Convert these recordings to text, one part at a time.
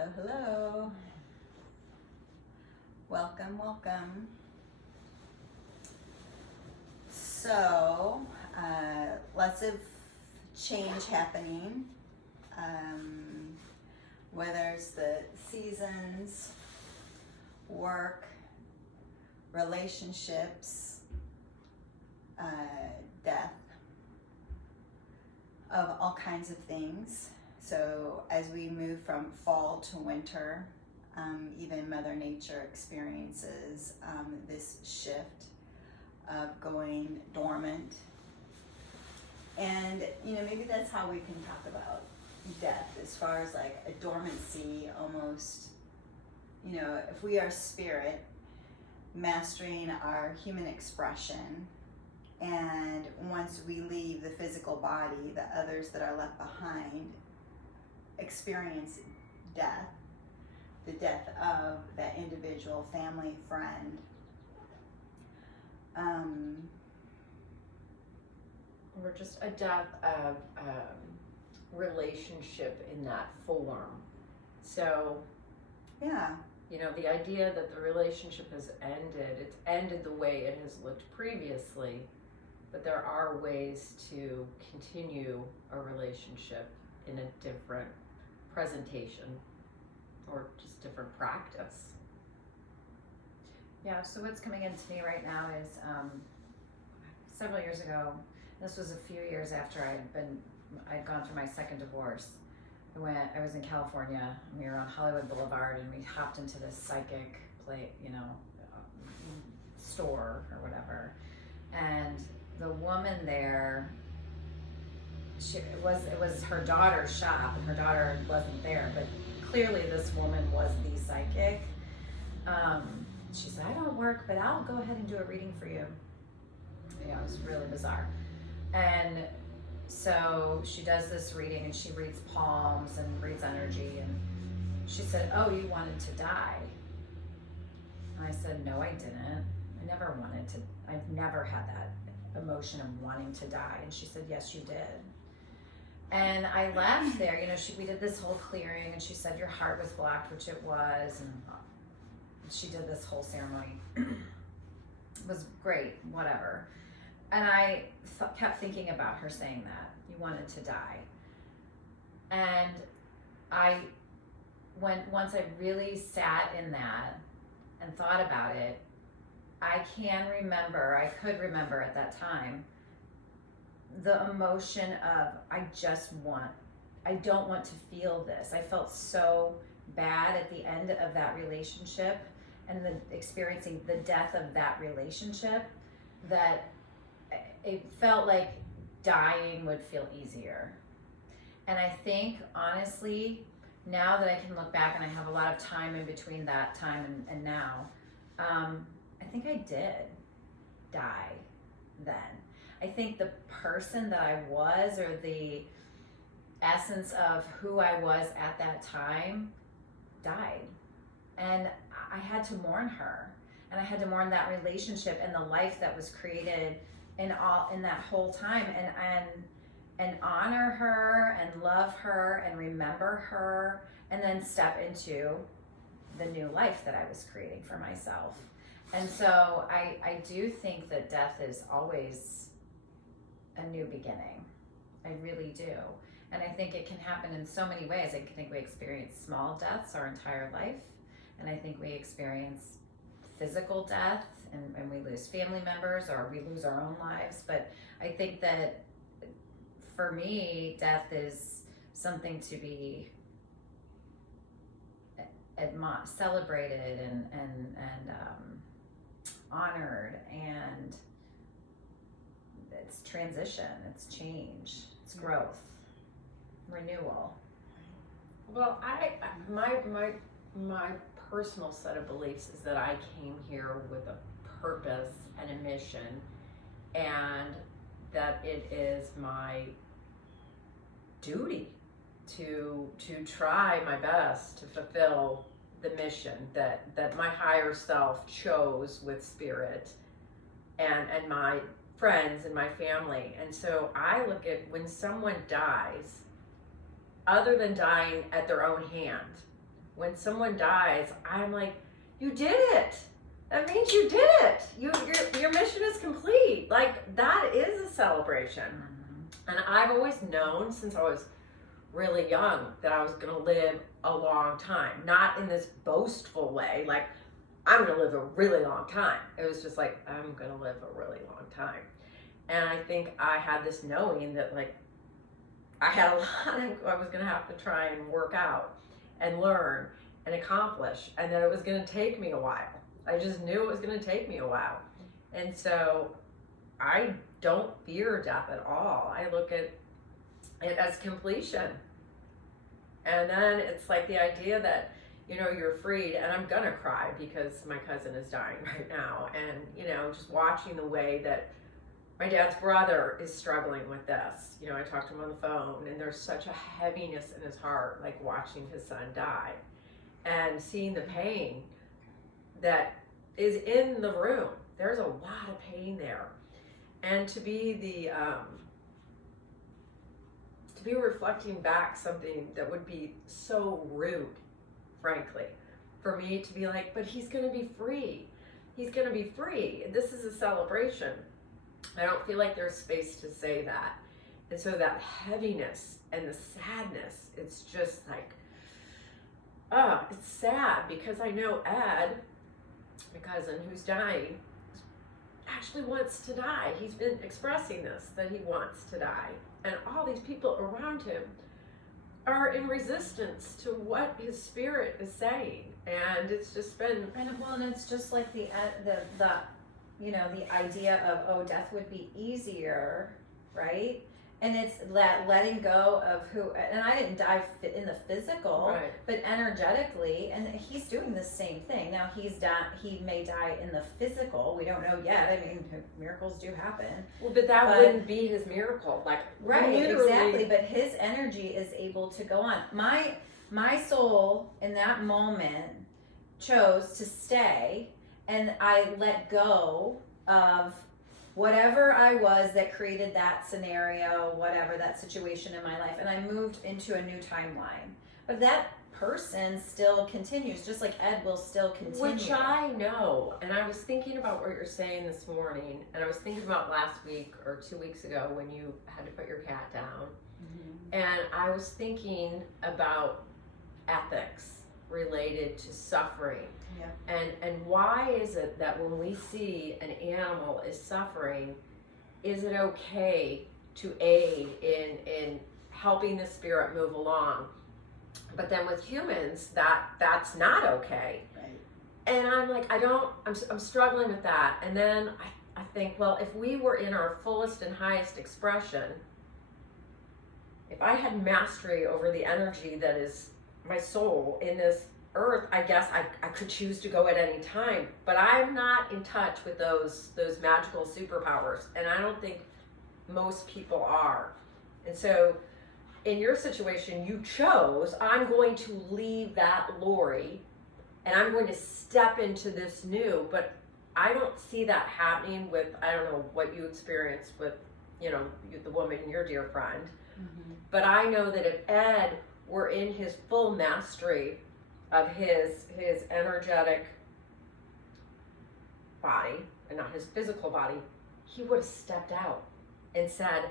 Hello, hello. Welcome, welcome. So, lots of change happening. Whether it's the seasons, work, relationships, death, of all kinds of things. So as we move from fall to winter, even Mother Nature experiences this shift of going dormant. And, maybe that's how we can talk about death, as far as like a dormancy almost. If we are spirit, mastering our human expression, and once we leave the physical body, the others that are left behind experience death, the death of that individual, family, friend. Or just a death of relationship in that form. So, yeah. The idea that the relationship has ended, it's ended the way it has looked previously, but there are ways to continue a relationship in a different presentation or just different practice. Yeah, so what's coming into me right now is several years ago, this was a few years after I'd gone through my second divorce. I was in California, and we were on Hollywood Boulevard, and we hopped into this psychic store or whatever. And the woman there, it was her daughter's shop, and her daughter wasn't there, but clearly this woman was the psychic. She said, "I don't work, but I'll go ahead and do a reading for you." Yeah, it was really bizarre. And so she does this reading, and she reads palms and reads energy, and she said, "Oh, you wanted to die?" And I said, "No, I didn't. I've never had that emotion of wanting to die." And she said, "Yes, you did." And I left there, we did this whole clearing, and she said your heart was blocked, which it was, and she did this whole ceremony. It was great, whatever. And I kept thinking about her saying that, you wanted to die. And once I really sat in that and thought about it, I could remember at that time, the emotion of, I don't want to feel this. I felt so bad at the end of that relationship and experiencing the death of that relationship that it felt like dying would feel easier. And I think, honestly, now that I can look back and I have a lot of time in between that time and now, I think I did die then. I think the person that I was, or the essence of who I was at that time, died. And I had to mourn her, and I had to mourn that relationship and the life that was created in that whole time, and honor her and love her and remember her, and then step into the new life that I was creating for myself. And so I do think that death is always a new beginning. I really do. And I think it can happen in so many ways. I think we experience small deaths our entire life, and I think we experience physical death, and we lose family members, or we lose our own lives. But I think that for me, death is something to be celebrated and honored, and it's transition, it's change, it's growth, renewal. Well, my personal set of beliefs is that I came here with a purpose and a mission, and that it is my duty to try my best to fulfill the mission that my higher self chose with spirit and my friends and my family. And so I look at, when someone dies, other than dying at their own hand, when someone dies, I'm like, you did it. That means you did it. Your mission is complete. Like, that is a celebration. And I've always known since I was really young that I was going to live a long time. Not in this boastful way, like, I'm going to live a really long time. It was just like, I'm going to live a really long time. And I think I had this knowing that, like, I had a lot I was going to have to try and work out and learn and accomplish, and that it was going to take me a while. I just knew it was going to take me a while. And so I don't fear death at all. I look at it as completion. And then it's like the idea that, you know, you're freed, and I'm going to cry because my cousin is dying right now. And, you know, just watching the way that my dad's brother is struggling with this. You know, I talked to him on the phone, and there's such a heaviness in his heart, like watching his son die and seeing the pain that is in the room. There's a lot of pain there. And to be reflecting back something that would be so rude, frankly, for me to be like, but he's going to be free. He's going to be free. This is a celebration. I don't feel like there's space to say that. And so that heaviness and the sadness, it's just like, it's sad, because I know Ed, my cousin who's dying, actually wants to die. He's been expressing this, that he wants to die. And all these people around him are in resistance to what his spirit is saying. And it's just been... And it's just like the you know, the idea of, oh, death would be easier, right? And it's that letting go of who, and I didn't die in the physical, right, but energetically, and he's doing the same thing. Now he may die in the physical. We don't know yet. I mean, miracles do happen. Well, but that wouldn't be his miracle. Like, right, literally. exactly. But his energy is able to go on. My soul in that moment chose to stay, and I let go of whatever I was that created that scenario, whatever that situation in my life, and I moved into a new timeline. But that person still continues, just like Ed will still continue. Which I know. And I was thinking about what you're saying this morning, and I was thinking about last week or 2 weeks ago when you had to put your cat down. Mm-hmm. And I was thinking about ethics related to suffering. Yeah. And why is it that when we see an animal is suffering, is it okay to aid in helping the spirit move along? But then with humans, that's not okay. Right. And I'm like, I'm struggling with that. And then I think, well, if we were in our fullest and highest expression, if I had mastery over the energy that is my soul in this earth, I guess I could choose to go at any time, but I'm not in touch with those magical superpowers, and I don't think most people are. And so in your situation, you chose, I'm going to leave that Lori and I'm going to step into this new, but I don't see that happening with, I don't know what you experienced with, you know, the woman, your dear friend. Mm-hmm. But I know that if Ed were in his full mastery of his energetic body and not his physical body, he would have stepped out and said,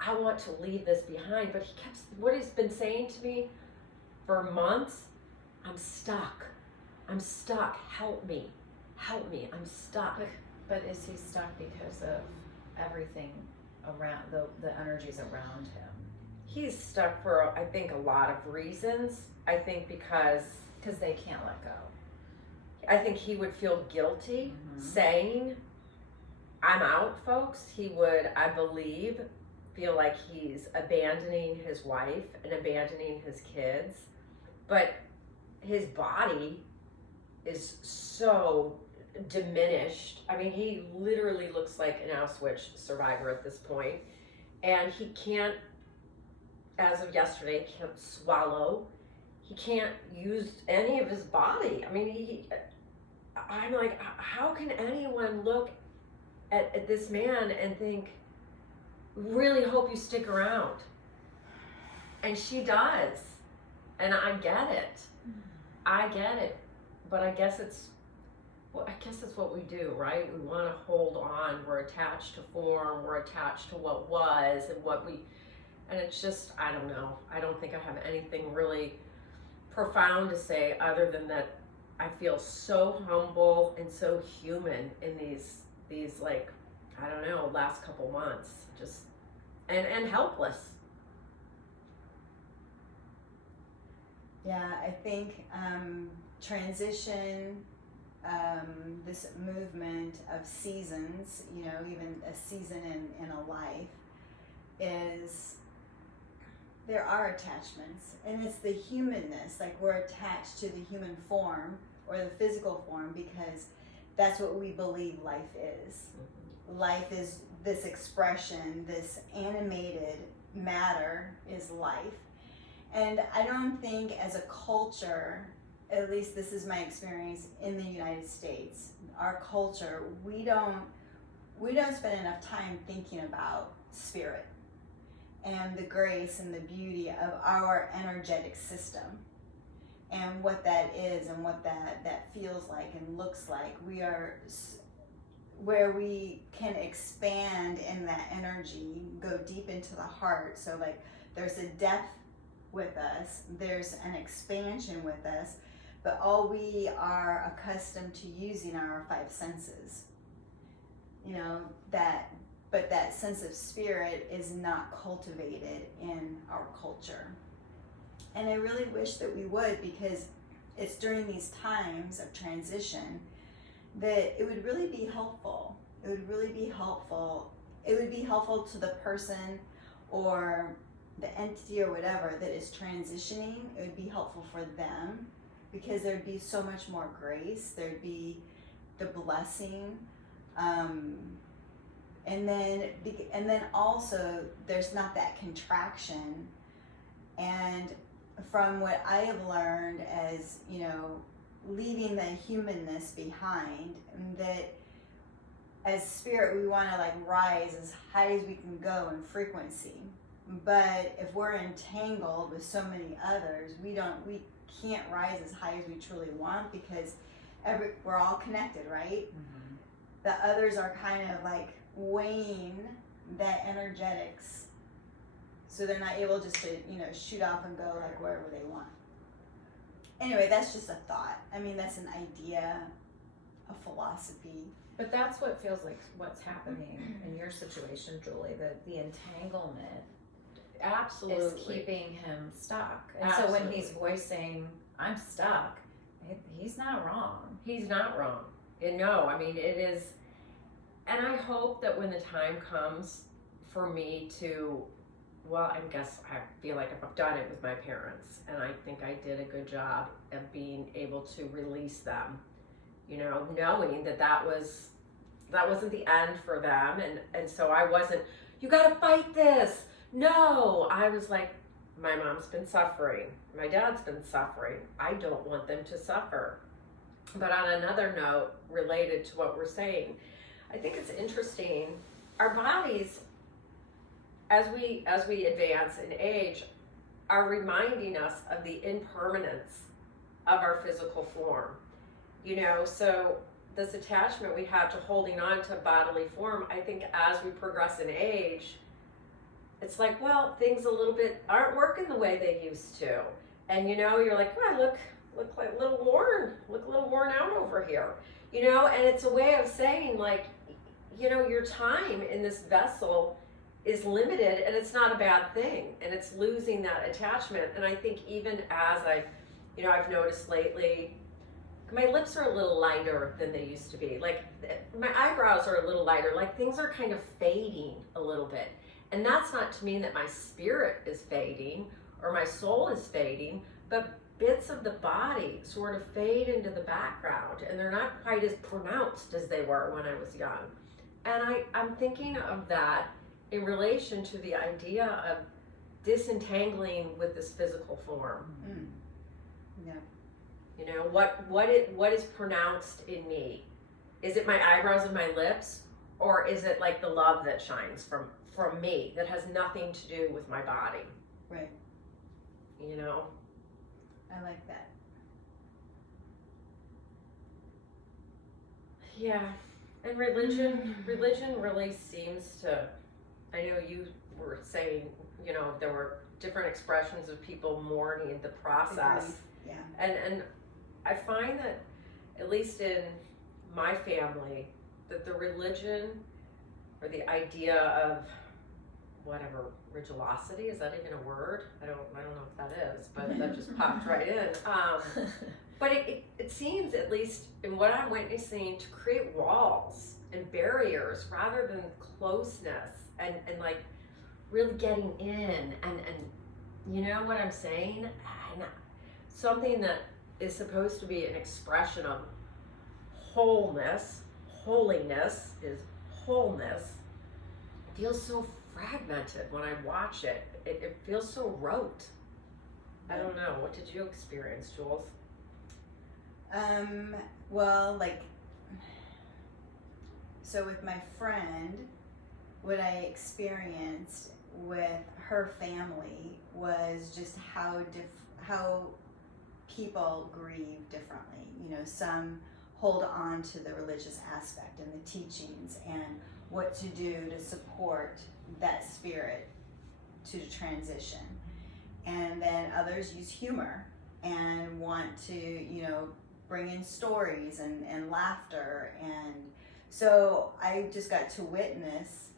I want to leave this behind. But he kept, what he's been saying to me for months, I'm stuck, help me, I'm stuck. But is he stuck because of everything around, the energies around him? He's stuck for, I think, a lot of reasons. I think because they can't let go. I think he would feel guilty saying, I'm out, folks. He would, I believe, feel like he's abandoning his wife and abandoning his kids. But his body is so diminished. I mean, he literally looks like an Auschwitz survivor at this point. And he can't, as of yesterday, can't swallow. He can't use any of his body. I mean, I'm like, how can anyone look at this man and think, really hope you stick around? And she does. And I get it. I get it, but I guess it's what we do, right? We want to hold on. We're attached to form. We're attached to what was and it's just, I don't know. I don't think I have anything really profound to say other than that I feel so humble and so human in these like, I don't know, last couple months, just and helpless. Yeah, I think transition, this movement of seasons, even a season in a life, there are attachments, and it's the humanness, like we're attached to the human form or the physical form because that's what we believe life is. Life is this expression, this animated matter is life. And I don't think as a culture, at least this is my experience in the United States, our culture, we don't spend enough time thinking about spirit and the grace and the beauty of our energetic system and what that is and what that feels like and looks like. We are where we can expand in that energy, go deep into the heart. So like there's a depth with us, there's an expansion with us, but all we are accustomed to using are our five senses. But that sense of spirit is not cultivated in our culture. And I really wish that we would, because it's during these times of transition that it would really be helpful. It would really be helpful. It would be helpful to the person or the entity or whatever that is transitioning. It would be helpful for them because there'd be so much more grace. There'd be the blessing. And then also there's not that contraction. And from what I have learned as, leaving the humanness behind, that as spirit we want to like rise as high as we can go in frequency. But if we're entangled with so many others, we can't rise as high as we truly want because we're all connected, right? Mm-hmm. The others are kind of like weighing that energetics, so they're not able just to shoot off and go like wherever they want. Anyway, that's just a thought. I mean, that's an idea, a philosophy. But that's what feels like what's happening in your situation, Julie. The entanglement absolutely is keeping him stuck. And absolutely. So when he's voicing, "I'm stuck," he's not wrong. He's not wrong. And no, I mean, it is. And I hope that when the time comes for me to, well, I guess I feel like I've done it with my parents, and I think I did a good job of being able to release them, knowing that wasn't the end for them, and so I wasn't, you gotta fight this. No, I was like, my mom's been suffering, my dad's been suffering, I don't want them to suffer. But on another note, related to what we're saying, I think it's interesting, our bodies, as we advance in age, are reminding us of the impermanence of our physical form. So this attachment we have to holding on to bodily form, I think as we progress in age, it's like, well, things a little bit aren't working the way they used to. And you're like, oh, I look like a little worn out over here. And it's a way of saying like, your time in this vessel is limited, and it's not a bad thing, and it's losing that attachment. And I think even as I've noticed lately, my lips are a little lighter than they used to be. Like my eyebrows are a little lighter, like things are kind of fading a little bit. And that's not to mean that my spirit is fading or my soul is fading, but bits of the body sort of fade into the background, and they're not quite as pronounced as they were when I was young. And I'm thinking of that in relation to the idea of disentangling with this physical form. Mm. Yeah. What is pronounced in me? Is it my eyebrows and my lips, or is it like the love that shines from me that has nothing to do with my body? Right. You know? I like that. Yeah, and religion really seems to, I know you were saying, you know, there were different expressions of people mourning the process. Yeah. And I find that, at least in my family, that the religion or the idea of whatever, religiosity, is that even a word? I don't know what that is, but that just popped right in. But it seems, at least in what I'm witnessing, to create walls and barriers rather than closeness and like really getting in and you know what I'm saying? And something that is supposed to be an expression of wholeness, holiness is wholeness, feels so fragmented when I watch it. It feels so rote. I don't know. What did you experience, Jules? Well, like, so with my friend, what I experienced with her family was just how people grieve differently. You know, some hold on to the religious aspect and the teachings and what to do to support that spirit to transition. And then others use humor and want to, you know, bring in stories and laughter. And so I just got to witness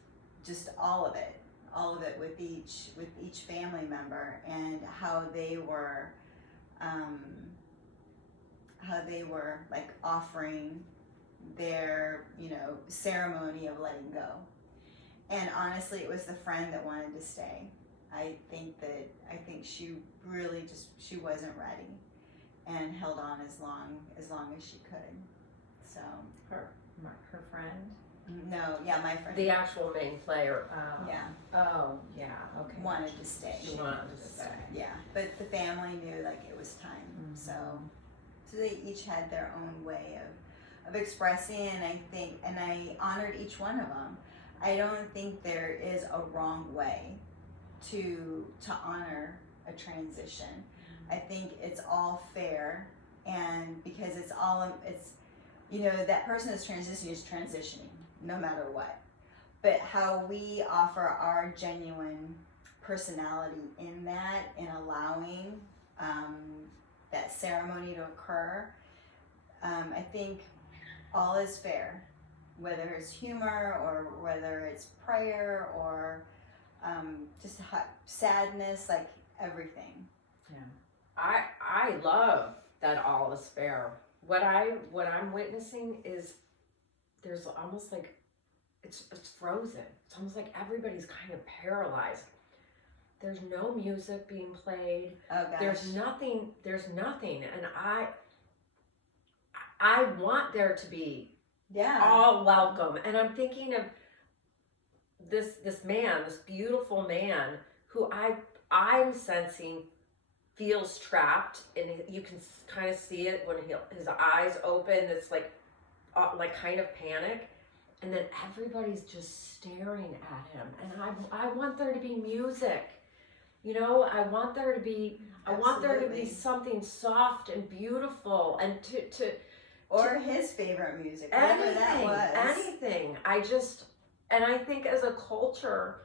just all of it with each family member, and how they were like offering their, you know, ceremony of letting go. And honestly, it was the friend that wanted to stay. I think she really she wasn't ready, and held on as long as she could. So Her friend? no, yeah, my friend. The actual main player. Yeah, Oh, yeah, okay. wanted to stay. She wanted to stay. Yeah, but the family knew like it was time. Mhm. So they each had their own way of expressing, and I honored each one of them. I don't think there is a wrong way to honor a transition. I think it's all fair, and because it's you know, that person that's transitioning is transitioning no matter what. But how we offer our genuine personality in that, and allowing that ceremony to occur, I think all is fair, whether it's humor or whether it's prayer or just sadness, like everything. Yeah. I love that all is fair. What I'm witnessing is there's almost like it's frozen. It's almost like everybody's kind of paralyzed. There's no music being played. Oh gosh. There's nothing, and I want there to be all welcome. And I'm thinking of this man, this beautiful man who I'm sensing feels trapped, and you can kind of see it when his eyes open. It's like kind of panic, and then everybody's just staring at him. And I want there to be music, you know. I want there to be something soft and beautiful, and or his favorite music, whatever that was. Anything. I think as a culture,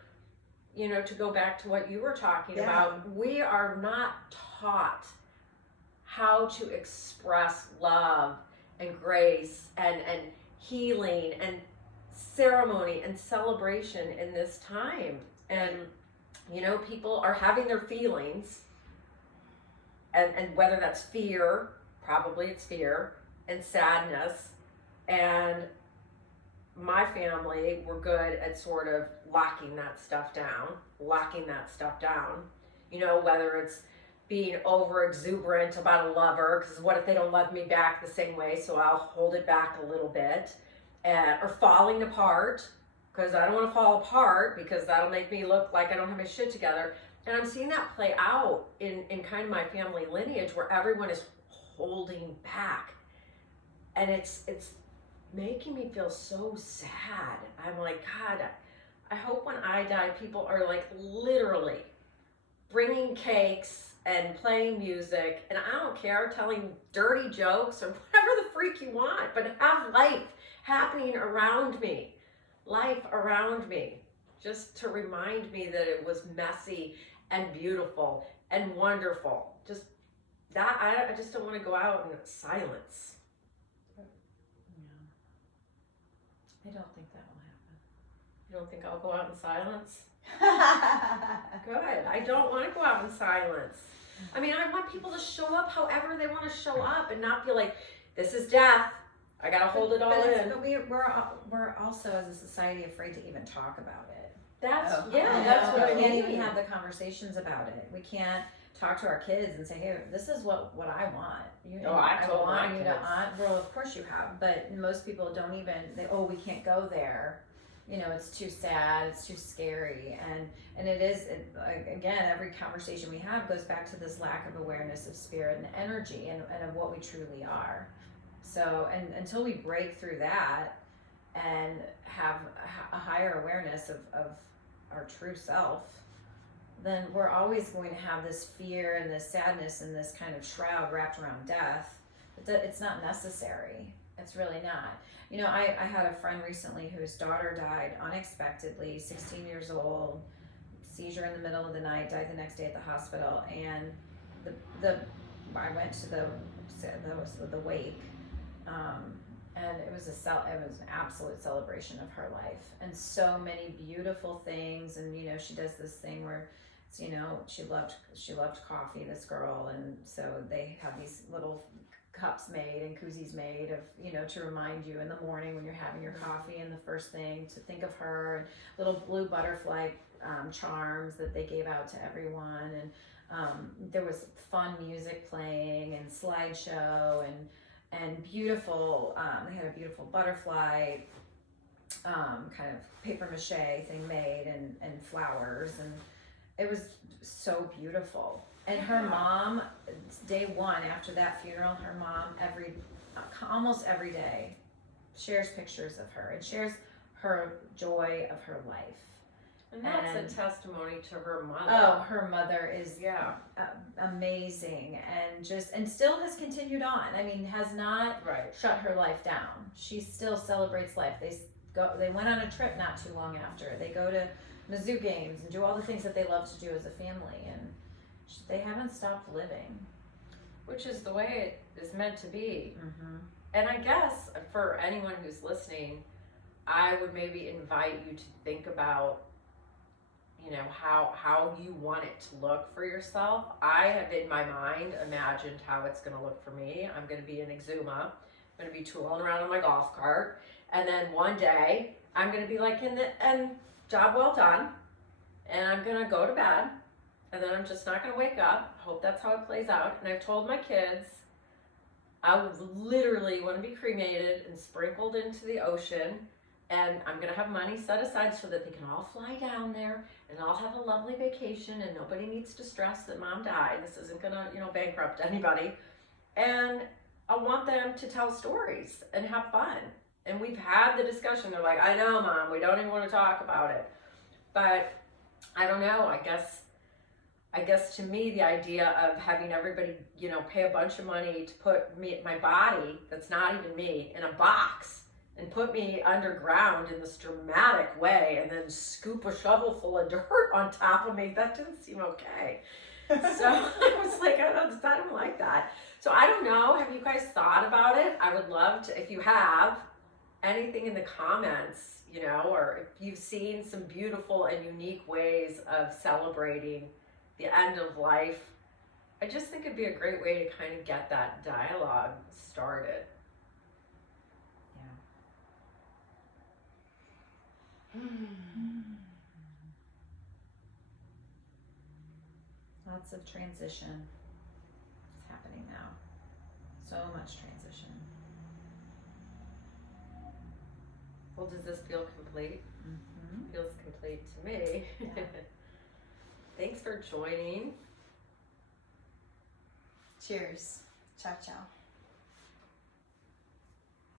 you know, to go back to what you were talking about, we are not taught how to express love and grace and healing and ceremony and celebration in this time. And, you know, people are having their feelings, and whether that's fear, probably it's fear, and sadness. And my family were good at sort of locking that stuff down. You know, whether it's being over exuberant about a lover, because what if they don't love me back the same way, so I'll hold it back a little bit, or falling apart, because I don't want to fall apart, because that'll make me look like I don't have my shit together. And I'm seeing that play out in kind of my family lineage, where everyone is holding back. And it's making me feel so sad. I'm like, God, I hope when I die, people are like literally bringing cakes and playing music, and I don't care, telling dirty jokes or whatever the freak you want, but have life, happening around me, life around me, just to remind me that it was messy and beautiful and wonderful. Just that, I just don't want to go out in silence. Yeah. I don't think that will happen. You don't think I'll go out in silence? Good. I don't want to go out in silence. I mean, I want people to show up however they want to show up and not be like, this is death. I got to hold it all in. But we're also, as a society, afraid to even talk about it. That's, Oh. that's what I We can't mean. even have the conversations about it. We can't talk to our kids and say, hey, this is what I want. I told my want you kids. well, of course you have, but most people don't even, we can't go there. It's too sad, it's too scary. And it is, again, every conversation we have goes back to this lack of awareness of spirit and energy and of what we truly are. So, and until we break through that and have a higher awareness of our true self, then we're always going to have this fear and this sadness and this kind of shroud wrapped around death. It's not necessary. It's really not. I had a friend recently whose daughter died unexpectedly, 16 years old, seizure in the middle of the night, died the next day at the hospital. And I went to the wake, and it was an absolute celebration of her life, and so many beautiful things. And she does this thing where she loved coffee, this girl, and so they have these little cups made and koozies made of to remind you in the morning when you're having your coffee, and the first thing to think of her, and little blue butterfly charms that they gave out to everyone. And there was fun music playing and slideshow and beautiful, they had a beautiful butterfly kind of papier mache thing made, and flowers, and it was so beautiful. And her mom, day one after that funeral, her mom almost every day shares pictures of her and shares her joy of her life. And that's a testimony to her mother. Oh, her mother is amazing, and still has continued on. I mean, has not shut her life down. She still celebrates life. They went on a trip not too long after. They go to Mizzou games and do all the things that they love to do as a family, and they haven't stopped living. Which is the way it is meant to be. Mm-hmm. And I guess for anyone who's listening, I would maybe invite you to think about how you want it to look for yourself. I have in my mind imagined how it's going to look for me. I'm going to be in Exuma. I'm going to be tooling around on my golf cart. And then one day I'm going to be like and job well done. And I'm going to go to bed. And then I'm just not going to wake up. I hope that's how it plays out. And I've told my kids I would literally want to be cremated and sprinkled into the ocean. And I'm going to have money set aside so that they can all fly down there and I'll have a lovely vacation, and nobody needs to stress that mom died. This isn't going to, bankrupt anybody. And I want them to tell stories and have fun. And we've had the discussion. They're like, I know, Mom, we don't even want to talk about it. But I don't know. I guess to me, the idea of having everybody, pay a bunch of money to put my body, that's not even me, in a box and put me underground in this dramatic way and then scoop a shovel full of dirt on top of me, that didn't seem okay. So I was like, I don't like that. So I don't know. Have you guys thought about it? I would love to, if you have anything in the comments, or if you've seen some beautiful and unique ways of celebrating the end of life. I just think it'd be a great way to kind of get that dialogue started. Lots of transition is happening now. So much transition. Well, does this feel complete? Mm-hmm. Feels complete to me. Yeah. Thanks for joining. Cheers. Ciao, ciao.